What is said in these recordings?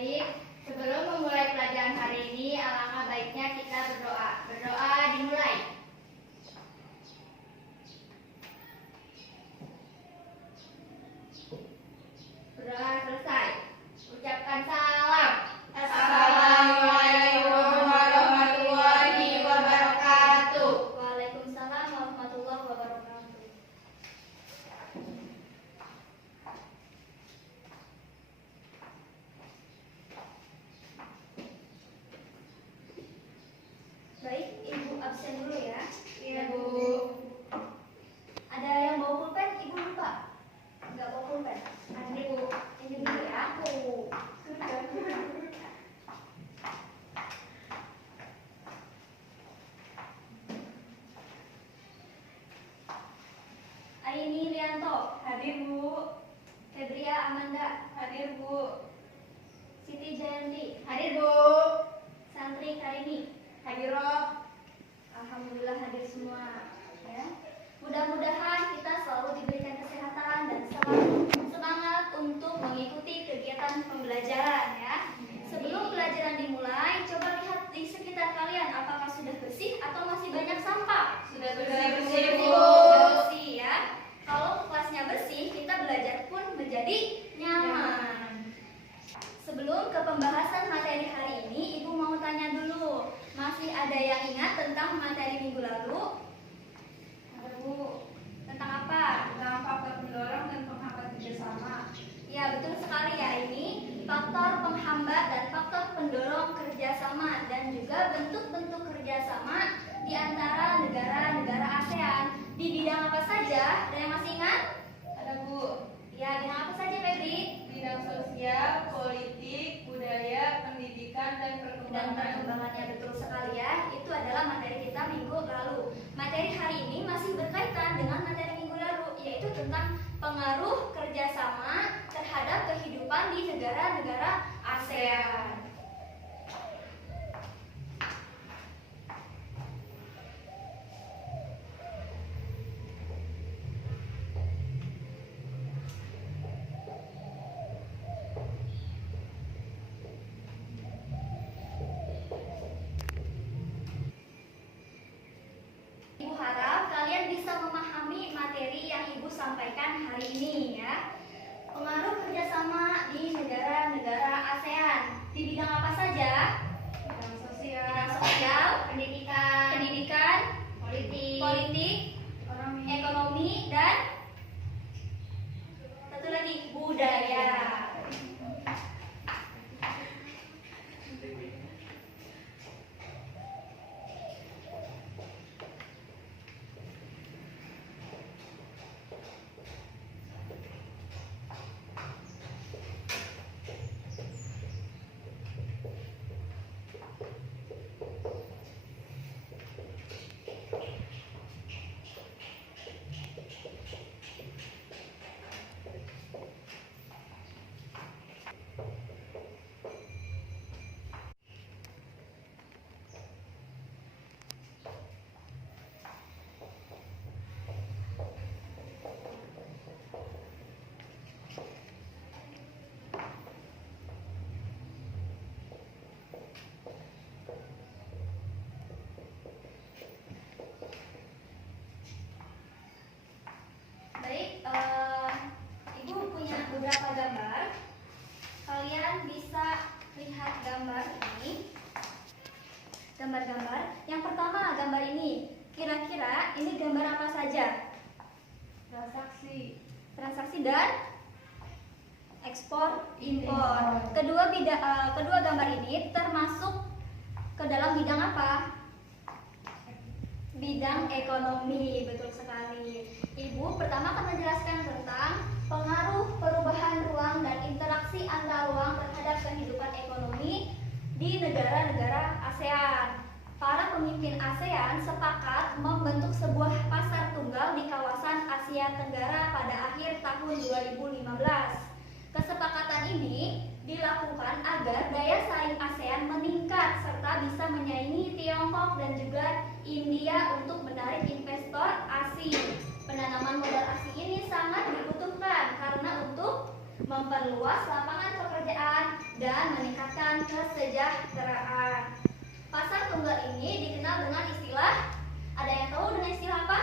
Baik, sebelum memulai pelajaran hari ini, alangkah baiknya kita berdoa. Berdoa dimulai. Berdoa selesai. Ucapkan salam. Assalamualaikum warahmatullahi wabarakatuh. Waalaikumsalam warahmatullahi wabarakatuh. Baik, Ibu absen dulu ya. Iya, Bu. Ada yang bawa pulpen? Ibu lupa? Enggak bawa pulpen? Ada, Bu. Ini dulu ya. Aini Rianto. Hadir, Bu. Febria Amanda. Hadir, Bu. Siti Jayanti. Hadir, Bu. Santri Karini. Hadir, Roh. Alhamdulillah hadir semua ya. Mudah-mudahan kita selalu diberikan kesehatan dan selalu semangat untuk mengikuti kegiatan pembelajaran ya. Sebelum pelajaran dimulai, coba lihat di sekitar kalian apakah sudah bersih atau masih banyak sampah. Sudah Sudah bersih, Bu. bersih ya. Kalau kelasnya bersih, kita belajar pun menjadi nyaman. Sebelum ke pembahasan materi hari ini, Ibu mau tanya dulu. Masih ada yang ingat tentang materi minggu lalu? Ada, Bu. Tentang apa? Tentang faktor pendorong dan penghambat kerjasama. Ya, betul sekali ya, ini faktor penghambat dan faktor pendorong kerjasama dan juga bentuk-bentuk kerjasama di antara negara-negara ASEAN. Di bidang apa saja? Ada yang masih ingat? Ada, Bu. Ya, bidang apa saja, Febri? Bidang sosial, politik, budaya, pendidikan, dan Dan perkembangan. perkembangannya, betul sekali ya. Itu adalah materi kita minggu lalu. Materi hari ini masih berkaitan dengan materi minggu lalu, yaitu tentang pengaruh kerjasama terhadap kehidupan di negara-negara ASEAN. Ibu harap kalian bisa memahami materi yang Ibu sampaikan hari ini ya. Pengaruh kerjasama di negara-negara ASEAN. Di bidang apa saja? Bidang sosial, Bidang sosial, pendidikan, politik, ekonomi, dan satu lagi budaya. Baik, Ibu punya beberapa gambar. Kalian bisa lihat gambar ini. Gambar-gambar. Yang pertama gambar ini. Kira-kira ini gambar apa saja? transaksi, Transaksi dan ekspor impor. Kedua gambar ini termasuk ke dalam bidang apa? Bidang ekonomi, betul sekali. Ibu pertama akan menjelaskan tentang pengaruh perubahan ruang dan interaksi antar ruang terhadap kehidupan ekonomi di negara-negara ASEAN. Para pemimpin ASEAN sepakat membentuk sebuah pasar tunggal di kawasan Asia Tenggara pada akhir tahun 2015. Kesepakatan ini dilakukan agar daya saing ASEAN meningkat serta bisa menyaingi Tiongkok dan juga India untuk menarik investor asing. Penanaman modal asing ini sangat dibutuhkan karena untuk memperluas lapangan pekerjaan dan meningkatkan meningkatkan kesejahteraan. Pasar tunggal ini dikenal dengan istilah, ada yang tahu dengan istilah apa?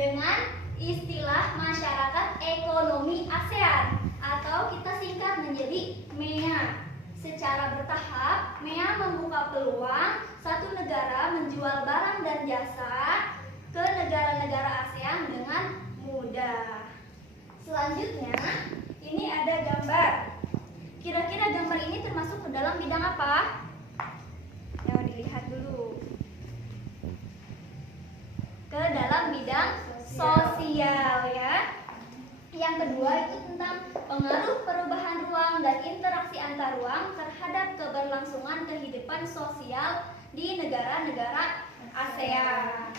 Dengan istilah masyarakat ekonomi ASEAN atau kita singkat menjadi MEA. Secara bertahap, MEA membuka peluang satu negara menjual barang dan jasa ke negara-negara ASEAN dengan mudah. Selanjutnya, ini ada gambar. Kira-kira gambar ini termasuk ke dalam bidang apa? Ya, dilihat dulu. Ke dalam bidang sosial ya. Yang kedua itu tentang pengaruh perubahan ruang dan interaksi antar ruang terhadap keberlangsungan kehidupan sosial di negara-negara ASEAN.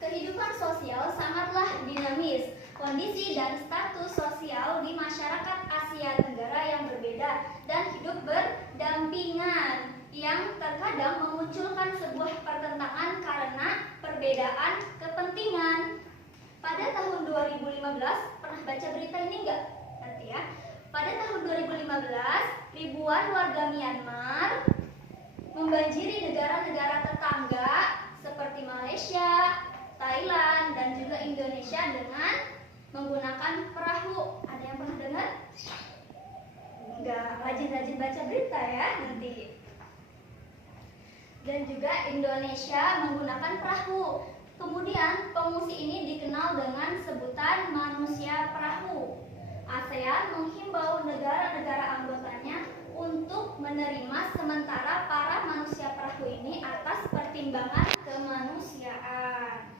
Kehidupan sosial sangatlah dinamis. Kondisi dan status sosial di masyarakat Asia Tenggara yang berbeda dan hidup berdampingan yang terkadang memunculkan sebuah pertentangan karena perbedaan kepentingan. Pada tahun 2015, pernah baca berita ini enggak? Nanti ya. Pada tahun 2015, ribuan warga Myanmar membanjiri negara-negara tetangga seperti Malaysia, Thailand, dan juga Indonesia dengan menggunakan perahu. Ada yang pernah dengar? Enggak, rajin-rajin baca berita ya nanti. Dan juga Indonesia menggunakan perahu. Kemudian pengungsi ini dikenal dengan sebutan manusia perahu. ASEAN menghimbau negara-negara anggotanya untuk menerima sementara para manusia perahu ini atas pertimbangan kemanusiaan.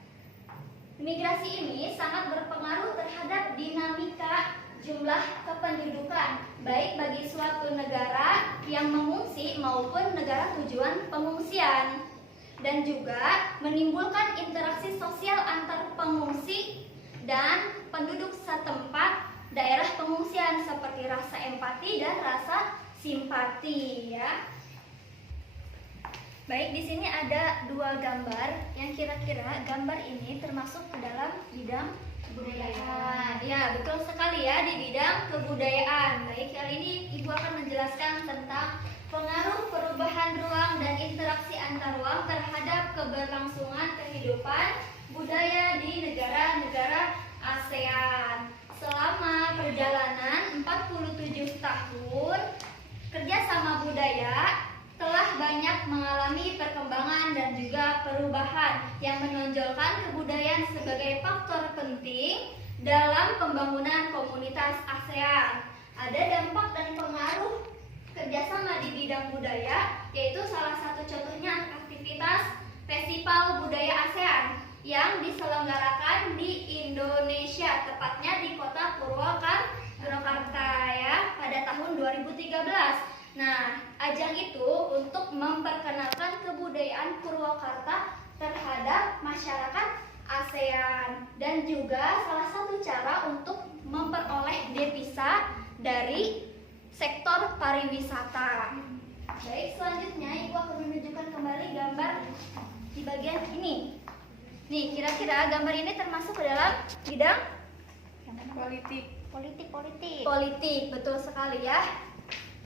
Migrasi ini sangat berpengaruh terhadap dinamika jumlah kependudukan, baik bagi suatu negara yang mengungsi maupun negara tujuan pengungsian, dan juga menimbulkan interaksi sosial antar pengungsi dan penduduk setempat daerah pengungsian seperti rasa empati dan rasa simpati ya. Baik, di sini ada dua gambar yang kira-kira gambar ini termasuk ke dalam bidang kebudayaan. Ya, betul sekali ya, di bidang kebudayaan. Baik, kali ini Ibu akan menjelaskan tentang pengaruh perubahan ruang dan interaksi antar ruang terhadap keberlangsungan kehidupan budaya di negara-negara ASEAN. Selama perjalanan 47 tahun, kerjasama budaya telah banyak mengalami perkembangan dan juga perubahan yang menonjolkan kebudayaan sebagai faktor penting dalam pembangunan komunitas ASEAN. Ada dampak dan pengaruh kerjasama di bidang budaya, yaitu salah satu contohnya aktivitas Festival Budaya ASEAN yang diselenggarakan di Indonesia, tepatnya di kota Purwakarta ya, pada tahun 2013. Nah, ajang itu untuk memperkenalkan kebudayaan Purwakarta terhadap masyarakat ASEAN dan juga salah satu cara untuk memperoleh devisa dari sektor pariwisata. Baik, selanjutnya Ibu akan menunjukkan kembali gambar di bagian ini. Nih, kira-kira gambar ini termasuk ke dalam bidang politik, betul sekali ya.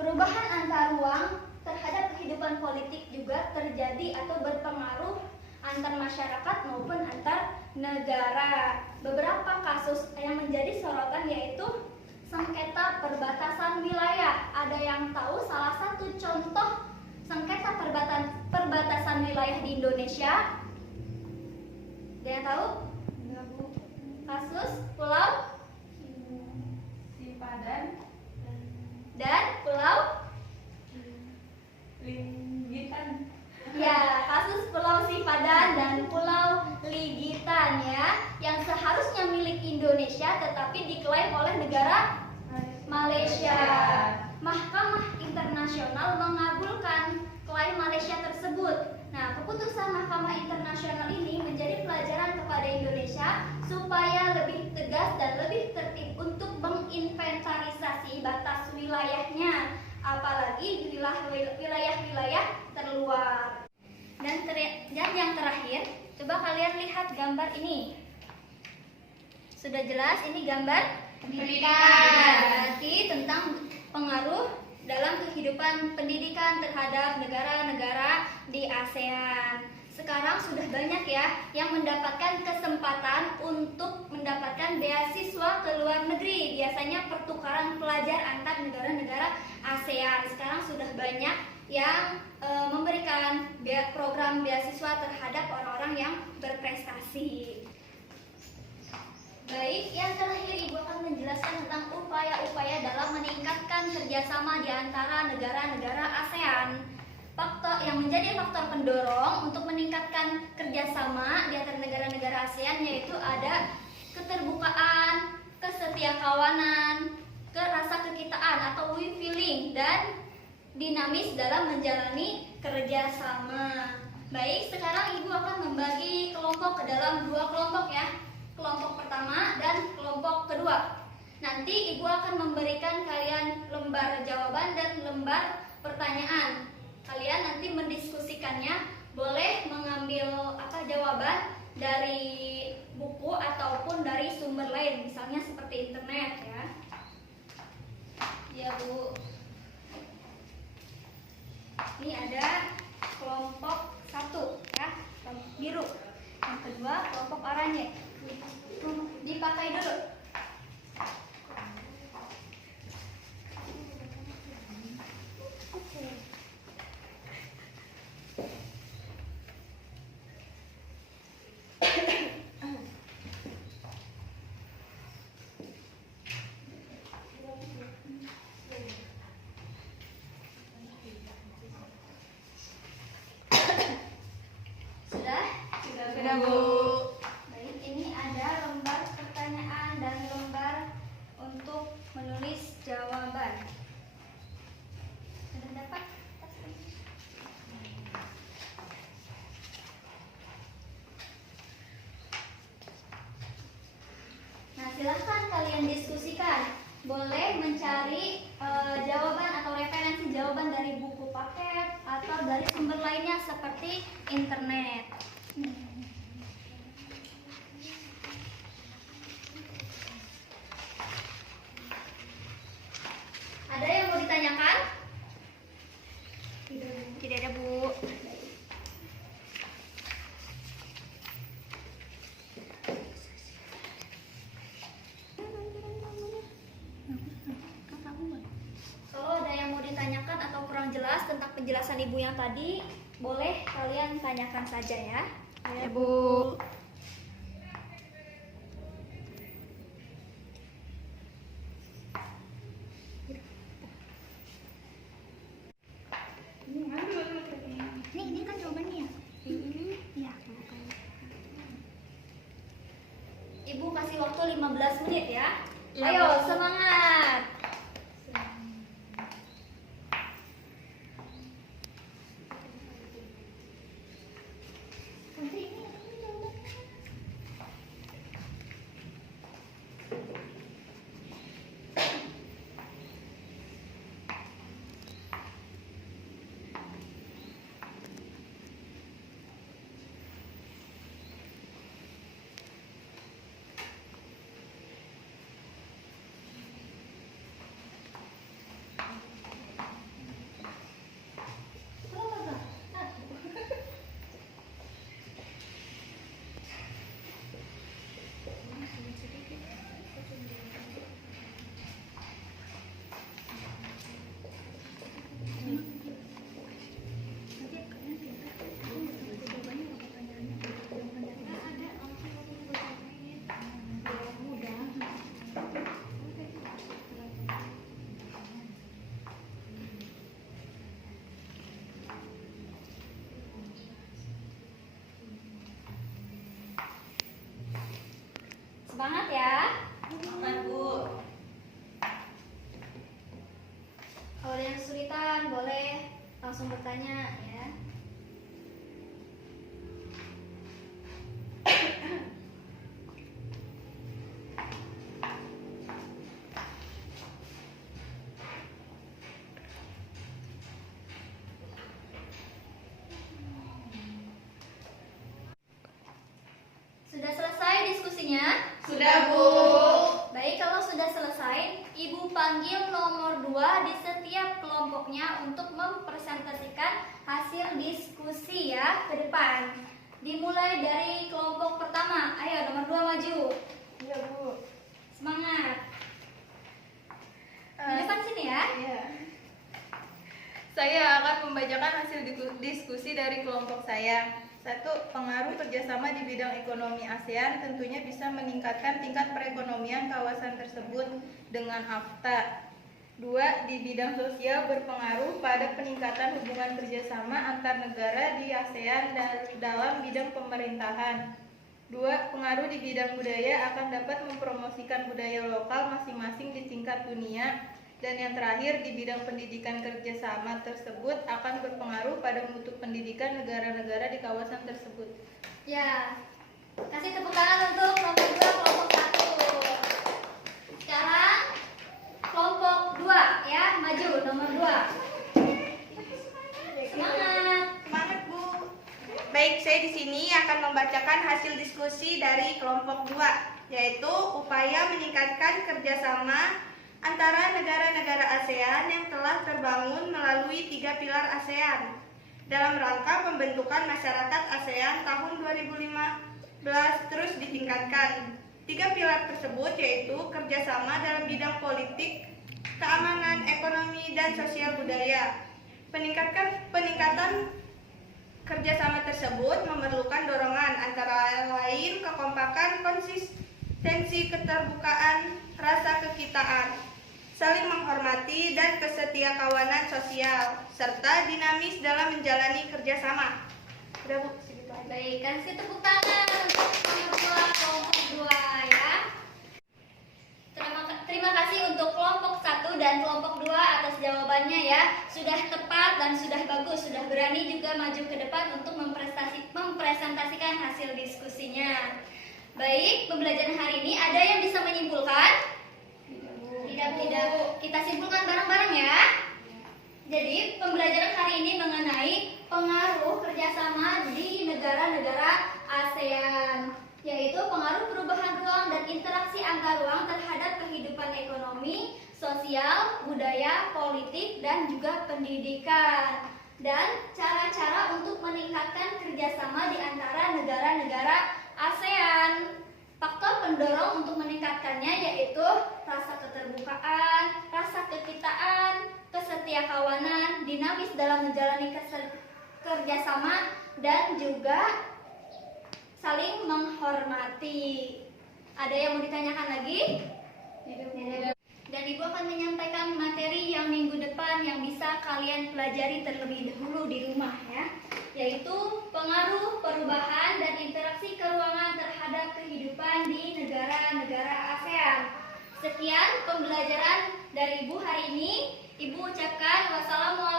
Perubahan antar ruang terhadap kehidupan politik juga terjadi atau berpengaruh antar masyarakat maupun antar negara. Beberapa kasus yang menjadi sorotan yaitu sengketa perbatasan wilayah. Ada yang tahu salah satu contoh sengketa perbatasan wilayah di Indonesia? Ada yang tahu? Enggak, Bu. Kasus Pulau Sipadan dan Pulau Ligitan. Ya, kasus Pulau Sipadan dan Pulau Ligitan ya, yang seharusnya milik Indonesia tetapi diklaim oleh negara Malaysia. Mahkamah Internasional mengabulkan klaim Malaysia tersebut. Nah, keputusan Mahkamah Internasional ini menjadi pelajaran kepada Indonesia supaya lebih tegas dan lebih tertib untuk menginventarisasi batas wilayahnya, apalagi wilayah-wilayah terluar. Dan yang terakhir, coba kalian lihat gambar ini. Sudah jelas ini gambar Pendidikan. Berarti tentang pengaruh dalam kehidupan pendidikan terhadap negara-negara di ASEAN. Sekarang sudah banyak ya yang mendapatkan kesempatan untuk mendapatkan beasiswa ke luar negeri. Biasanya pertukaran pelajar antar negara-negara ASEAN. Sekarang sudah banyak yang memberikan program beasiswa terhadap orang-orang yang berprestasi. Baik, yang terakhir Ibu akan menjelaskan tentang upaya-upaya dalam meningkatkan kerjasama di antara negara-negara ASEAN. Faktor yang menjadi faktor pendorong untuk meningkatkan kerjasama di antara negara-negara ASEAN yaitu ada keterbukaan, kesetiakawanan, rasa kekitaan atau we feeling, dan dinamis dalam menjalani kerjasama. Baik, sekarang Ibu akan membagi kelompok ke dalam 2 kelompok ya. Kelompok pertama dan kelompok kedua. Nanti Ibu akan memberikan kalian lembar jawaban dan lembar pertanyaan. Kalian nanti mendiskusikannya, boleh mengambil jawaban dari buku ataupun dari sumber lain, misalnya seperti internet ya. Ya Bu. Ini ada kelompok 1 ya, kelompok biru. Yang kedua kelompok oranye. Dipakai dulu. Sudah? Sudah, Bu. Baik, ini ada lembar pertanyaan dan lembar untuk menulis jawaban. Sudah dapat? Nah, silahkan kalian diskusikan. Boleh mencari jawaban atau referensi jawaban dari buku paket atau dari sumber lainnya seperti internet. Ada yang mau ditanyakan? Tidak ada, Bu. Kalau ada yang mau ditanyakan atau kurang jelas tentang penjelasan Ibu yang tadi, boleh kalian tanyakan saja ya. Ya, Bu. Ini kan jawabannya ya? Iya. Ibu kasih waktu 15 menit ya. Iya, Ayo, Bu. semangat. Semangat ya. Semangat, Bu. Kalau ada yang kesulitan boleh langsung bertanya ya. Sudah selesai diskusinya? Sudah, Bu. Ibu panggil nomor 2 di setiap kelompoknya untuk mempresentasikan hasil diskusi ya ke depan. Dimulai dari kelompok pertama. Ayo nomor 2 maju. Iya, Bu. Semangat. Di depan sini ya. Iya. Saya akan membacakan hasil diskusi dari kelompok saya. 1. Pengaruh kerjasama di bidang ekonomi ASEAN tentunya bisa meningkatkan tingkat perekonomian kawasan tersebut dengan AFTA. 2. Di bidang sosial berpengaruh pada peningkatan hubungan kerjasama antar negara di ASEAN dalam bidang pemerintahan. 2. Pengaruh di bidang budaya akan dapat mempromosikan budaya lokal masing-masing di tingkat dunia. Dan yang terakhir, di bidang pendidikan kerjasama tersebut akan berpengaruh pada mutu pendidikan negara-negara di kawasan tersebut. Ya, kasih tepuk tangan untuk nomor 2 kelompok 1. Sekarang kelompok 2 ya, maju nomor 2. Semangat. Semangat, Bu. Baik, saya di sini akan membacakan hasil diskusi dari kelompok 2, yaitu upaya meningkatkan kerjasama antara negara-negara ASEAN yang telah terbangun melalui 3 pilar ASEAN dalam rangka pembentukan masyarakat ASEAN tahun 2015 terus ditingkatkan. 3 pilar tersebut yaitu kerjasama dalam bidang politik, keamanan, ekonomi, dan sosial budaya. Peningkatan kerjasama tersebut memerlukan dorongan antara lain kekompakan, konsistensi, keterbukaan, rasa kekitaan, saling menghormati, dan kesetiakawanan sosial, serta dinamis dalam menjalani kerjasama. Udah, Bu, segitu aja. Baik, kasih tepuk tangan untuk nomor 2 kelompok 2 ya. Terima kasih untuk kelompok 1 dan kelompok 2 atas jawabannya ya. Sudah tepat dan sudah bagus, sudah berani juga maju ke depan untuk mempresentasikan hasil diskusinya. Baik, pembelajaran hari ini ada yang bisa menyimpulkan? Tidak. Kita simpulkan bareng-bareng ya. Jadi, pembelajaran hari ini mengenai pengaruh kerjasama di negara-negara ASEAN, yaitu pengaruh perubahan ruang dan interaksi antar ruang terhadap kehidupan ekonomi, sosial, budaya, politik, dan juga pendidikan. Dan cara-cara untuk meningkatkan kerjasama di antara negara-negara ASEAN. Faktor pendorong untuk meningkatkannya yaitu rasa keterbukaan, rasa kekitaan, kesetiakawanan, dinamis dalam menjalani kerjasama, dan juga saling menghormati. Ada yang mau ditanyakan lagi? Dan Ibu akan menyampaikan materi yang minggu depan yang bisa kalian pelajari terlebih dahulu di rumah ya, yaitu pengaruh perubahan dan interaksi keruangan terhadap kehidupan di negara-negara ASEAN. Sekian pembelajaran dari Ibu hari ini. Ibu ucapkan wassalamualaikum